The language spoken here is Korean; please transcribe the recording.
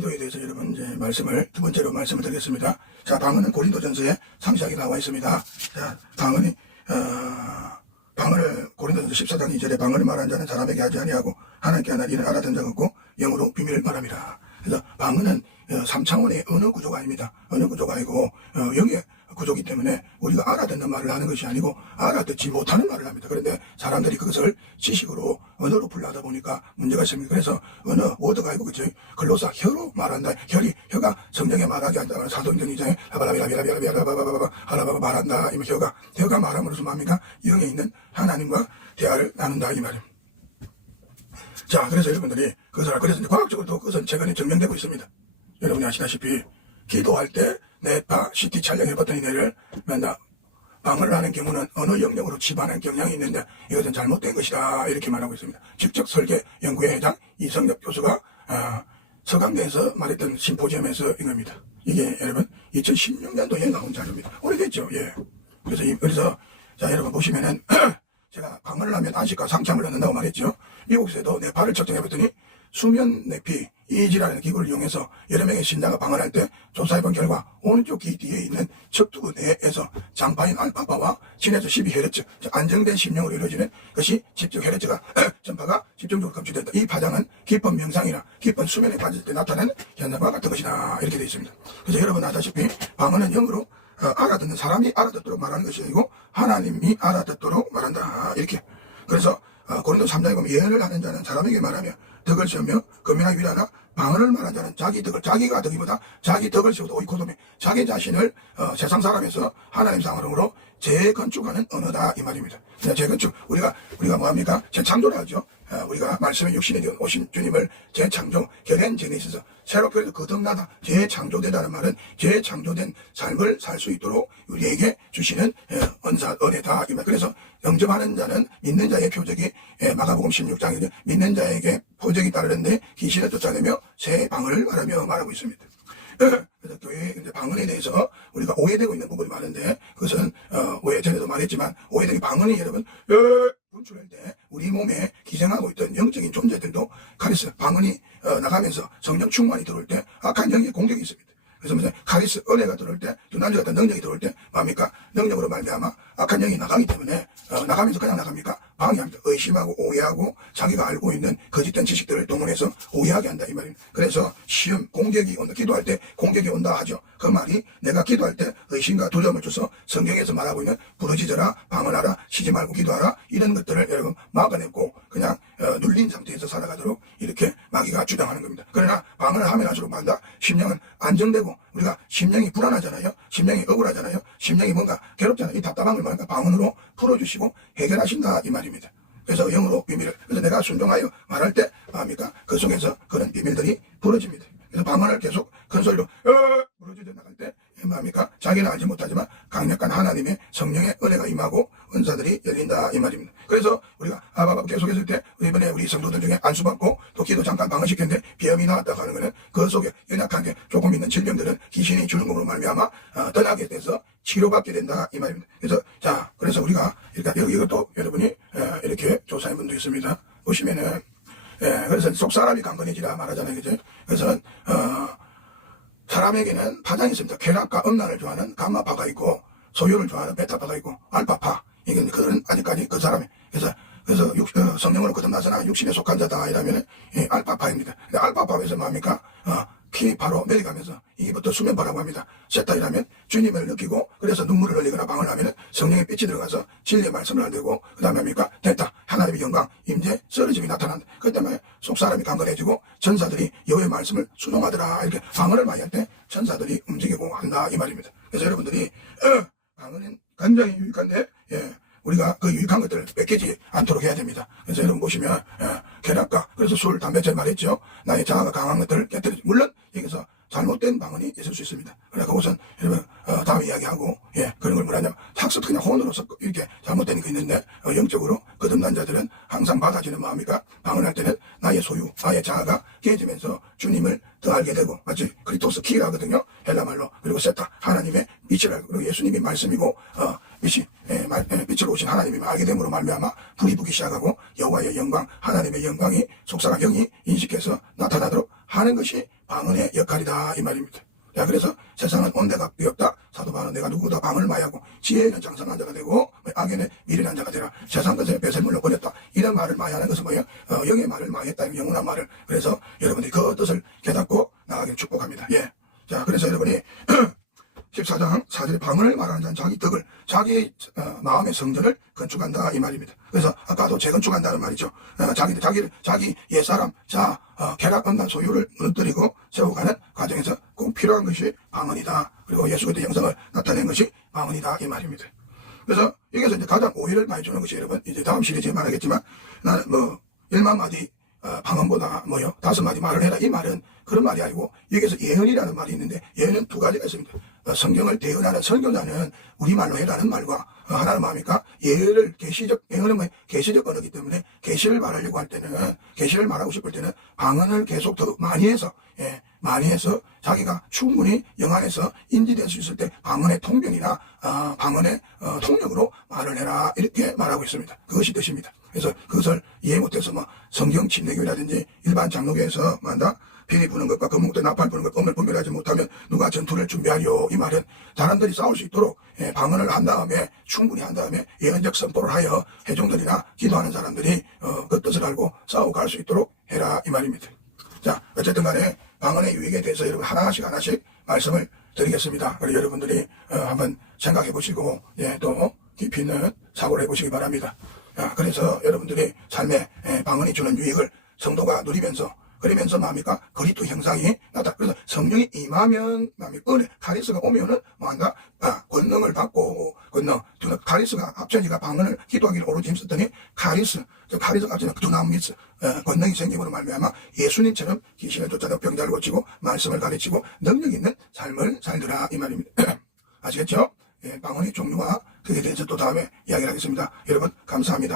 기도에 대해서 여러분 이제 말씀을 두 번째로 말씀을 드리겠습니다. 자, 방언은 고린도전서에 상세하게 나와 있습니다. 자, 방언이 어, 방언을 고린도전서 14장 2절에 방언을 말한 자는 사람에게 하지 아니하고 하나님께 하나 이는 알아듣는 자가 없고 영으로 비밀을 말함이라. 그래서 방언은 어, 3차원의 언어 구조가 아닙니다. 언어 구조가 아니고 어, 영의 구조기 때문에 우리가 알아듣는 말을 하는 것이 아니고 알아듣지 못하는 말을 합니다. 그런데 사람들이 그것을 지식으로 언어로 풀려하다 보니까 문제가 있습니다. 그래서 언어, 워드가 아니고 그죠? 글로사, 혀로 말한다. 혈이, 혀가 성령에 말하게 한다. 사도행전 2장에 라바라비라비라비라비라바바바바 하라바바 말한다. 이 혀가, 혀가 말함으로써 뭡니까? 영에 있는 하나님과 대화를 나눈다. 이 말입니다. 자, 그래서 여러분들이 그것을, 알- 그래서 과학적으로도 그것은 최근에 증명되고 있습니다. 여러분이 아시다시피, 기도할 때 뇌파 CT 촬영해봤더니 뇌를 맨날 방어를 하는 경우는 어느 영역으로 치부하는 경향이 있는데 이것은 잘못된 것이다 이렇게 말하고 있습니다. 직접 설계 연구회 회장 이성엽 교수가 어, 서강대에서 말했던 심포지엄에서 이겁니다. 이게 여러분 2016년도에 나온 자료입니다. 오래됐죠. 예. 그래서 이- 그래서 자 여러분 보시면은 제가 방어를 하면 안식과 상참을 얻는다고 말했죠. 미국에서도 뇌파를 측정해봤더니 수면 뇌피 이 질환의 기구를 이용해서 여러 명의 신자가 방언할 때 조사해본 결과 오른쪽 귀 뒤에 있는 척두부 내에서 장파인 알파파와 진해서 12헤르츠 안정된 심령으로 이루어지는 것이 집중 헤르츠가 전파가 집중적으로 검출된다. 이 파장은 깊은 명상이나 깊은 수면에 빠질 때 나타나는 현상과 같은 것이다. 이렇게 되어 있습니다. 그래서 여러분 아다시피 방언은 영어로 어, 알아듣는 사람이 알아듣도록 말하는 것이 아니고 하나님이 알아듣도록 말한다. 이렇게. 그래서 어, 고린도 3장에 보면 예언을 하는 자는 사람에게 말하며 덕을 세우며 금이나 위라나 방언을 말하는 자는 자기 덕을 자기가 덕이보다 자기 덕을 세우다 오이코도미 자기 자신을 어, 세상 사람에서 하나님 상으로 재건축하는 언어다 이 말입니다. 네, 재건축 우리가 우리가 뭐합니까? 재창조를 하죠. 어, 우리가 말씀의 육신에 되어 오신 주님을 재창조 결행 전에 있어서 새롭게 거듭나다 재창조되다는 말은 재창조된 삶을 살 수 있도록 우리에게 주시는 어, 은사 은혜다. 그래서 영접하는 자는 믿는 자의 표적이 예, 마가복음 16장에 믿는 자에게 표적이 따르는데 귀신을 쫓아내며 새 방을 말하며 말하고 있습니다. 그래서 교회 이제 방언에 대해서 우리가 오해되고 있는 부분이 많은데 그것은 어, 왜 전에도 말했지만 오해되기 방언이 여러분 어, 분출할 때 우리 몸에 기생하고 있던 영적인 존재들도 카리스 방언이 어, 나가면서 성령 충만이 들어올 때 악한 영의 공격이 있습니다. 그래서 무슨 카리스 은혜가 들어올 때 두난지 같은 능력이 들어올 때 뭡니까 능력으로 말미암아 악한 영이 나가기 때문에 어, 나가면서 그냥 나갑니까 방해합니다. 의심하고 오해하고 자기가 알고 있는 거짓된 지식들을 동원해서 오해하게 한다 이 말입니다. 그래서 시험 공격이 온다 기도할 때 공격이 온다 하죠. 그 말이 내가 기도할 때 의심과 두려움을 줘서 성경에서 말하고 있는 부르짖어라 방언하라 쉬지 말고 기도하라 이런 것들을 여러분 막아내고 그냥 어, 눌린 상태에서 살아가도록 이렇게 마귀가 주장하는 겁니다. 그러나 방언을 하면 할수록 만다 심령은 안정되고 우리가 심령이 불안하잖아요. 심령이 억울하잖아요. 심령이 뭔가 괴롭잖아요. 이 답답한 걸 뭔가 방언으로 풀어주시고 해결하신다 이 말입니다. 그래서 영으로 비밀을 그래서 내가 순종하여 말할 때 뭡니까 그 속에서 그런 비밀들이 부러집니다. 그래서 방언을 계속 큰 소리로 어 부러지져 나갈 때 뭡니까 자기는 알지 못하지만 강력한 하나님의 성령의 은혜가 임하고 은사들이 열린다 이 말입니다. 그래서 우리가 아바바 계속했을 때 이번에 우리 성도들 중에 안수받고 또 기도 잠깐 방언시켰는데 비염이 나왔다고 하는 거는 그 속에 연약한 게 조금 있는 질병들은 귀신이 주는 것으로 말미암아 어, 떠나게 돼서 치료받게 된다 이 말입니다. 그래서 자 그래서 우리가 일단 여기 이것도 여러분이 에, 이렇게 조사해 본 분도 있습니다. 보시면은 예, 그래서 속 사람이 강건해지라 말하잖아요, 그죠? 그래서 어, 사람에게는 파장이 있습니다. 쾌락과 음란을 좋아하는 감마파가 있고 소유를 좋아하는 베타파가 있고 알파파. 이게 그들은 아직까지 그 사람이 그래서 그래서 육, 어, 성령으로 거듭나서나 육신에 속한 자다 이러면은 이 알파파입니다. 근데 알파파에서 뭡니까? 어, 피 바로 내려가면서 이게 부터 수면파라고 합니다. 셋다 이라면 주님을 느끼고 그래서 눈물을 흘리거나 방을 하면은 성령의 빛이 들어가서 진리의 말씀을 알되고 그 다음에 뭡니까? 됐다. 하나님의 영광, 임재, 쓰러짐이 나타난다. 그때 때문에 속사람이 강건해지고 천사들이 여호의 말씀을 수동하더라. 이렇게 방언을 많이 할때 천사들이 움직이고 한다. 이 말입니다. 그래서 여러분들이 어, 방언은 굉장히 유익한데 예, 우리가 그 유익한 것들을 뺏기지 않도록 해야 됩니다. 그래서 여러분 보시면 예, 쾌락과 그래서 술, 담배 전 말했죠. 나의 자아가 강한 것들을 깨뜨리지. 물론 여기서 잘못된 방언이 있을 수 있습니다. 그래 그것은 여러분 어, 다음에 이야기하고 예 그런 걸 뭐냐면 학습 그냥 혼으로 섞고 이렇게 잘못된 게 있는데 어, 영적으로 거듭난 자들은 항상 받아지는 마음이가 방언할 때는 나의 소유, 나의 자아가 깨지면서 주님을 더 알게 되고 마치 크리토스 키라거든요 헬라 말로 그리고 세타 하나님의 알고 그리고 예수님이 말씀이고 어, 예, 빛으로 오신 하나님이 알게 됨으로 말미암아 불이 붙기 시작하고 여호와의 영광 하나님의 영광이 속사가 영이 인식해서 나타나도록 하는 것이 방언의 역할이다 이 말입니다. 자 그래서 세상은 온데가 비었다. 사도 바울은 내가 누구보다 방언을 마하고 지혜에는 장성한 자가 되고 악에는 미련한 자가 되라. 세상 것에 배설물로 버렸다. 이런 말을 마하는 것은 뭐예요? 어, 영의 말을 마했다. 영원한 말을. 그래서 여러분들이 그 뜻을 깨닫고 나가길 축복합니다. 예 자 그래서 여러분이 14장 4절에 방언을 말하는 자는 자기 덕을 자기 어, 마음의 성전을 건축한다 이 말입니다. 그래서 아까도 재건축한다는 말이죠. 어, 자기 자기 자기 옛 사람 자 어, 없는 소유를 무너뜨리고 세워가는 과정에서 꼭 필요한 것이 방언이다. 그리고 예수 그리스도의 영성을 나타낸 것이 방언이다 이 말입니다. 그래서 여기서 이제 가장 오해를 많이 주는 것이 여러분 이제 다음 시리즈에 말하겠지만 나는 뭐 1만 마디 어, 방언보다 뭐요 다섯 마디 말을 해라 이 말은 그런 말이 아니고 여기서 예언이라는 말이 있는데 예언은 두 가지가 있습니다. 어, 성경을 대언하는 설교자는 우리 말로 해라는 말과 어, 하나는 뭡니까 예언을 계시적 예언은 뭐 계시적 언어기 때문에 계시를 말하려고 할 때는 계시를 말하고 싶을 때는 방언을 계속 더 많이 해서 예, 많이 해서 자기가 충분히 영안에서 인지될 수 있을 때 방언의 통변이나 어, 방언의 어, 통역으로 말을 해라 이렇게 말하고 있습니다. 그것이 뜻입니다. 그래서 그것을 이해 못해서 뭐 성경 침례교라든지 일반 장로교에서 만다 비리 부는 것과 검은국대 나팔 부는 것 검을 분별하지 못하면 누가 전투를 준비하려 이 말은 사람들이 싸울 수 있도록 예, 방언을 한 다음에 충분히 한 다음에 예언적 선포를 하여 회중들이나 기도하는 사람들이 어, 그 뜻을 알고 싸우고 갈수 있도록 해라 이 말입니다. 자, 어쨌든 간에 방언의 유익에 대해서 여러분 하나씩 하나씩 말씀을 드리겠습니다. 그리고 여러분들이 어, 한번 생각해 보시고 예, 또 깊이 있는 사고를 해 보시기 바랍니다. 아, 그래서 여러분들이 삶에 예, 방언이 주는 유익을 성도가 누리면서 그러면서 뭡니까? 그리스도 형상이 나타. 그래서 성령이 임하면 뭡니까? 은혜 카리스가 오면은 뭐한다? 아, 권능을 받고 권능. 두 카리스가 합천지가 방언을 기도하기를 오로지 힘썼더니 카리스, 저 카리스가 합쳐는 두나미스 어, 권능이 생김으로 말미암아 예수님처럼 귀신을 쫓아내 병자를 고치고 말씀을 가르치고 능력 있는 삶을 살더라 이 말입니다. 아시겠죠? 예, 방언의 종류와 그에 대해서 또 다음에 이야기를 하겠습니다. 여러분 감사합니다.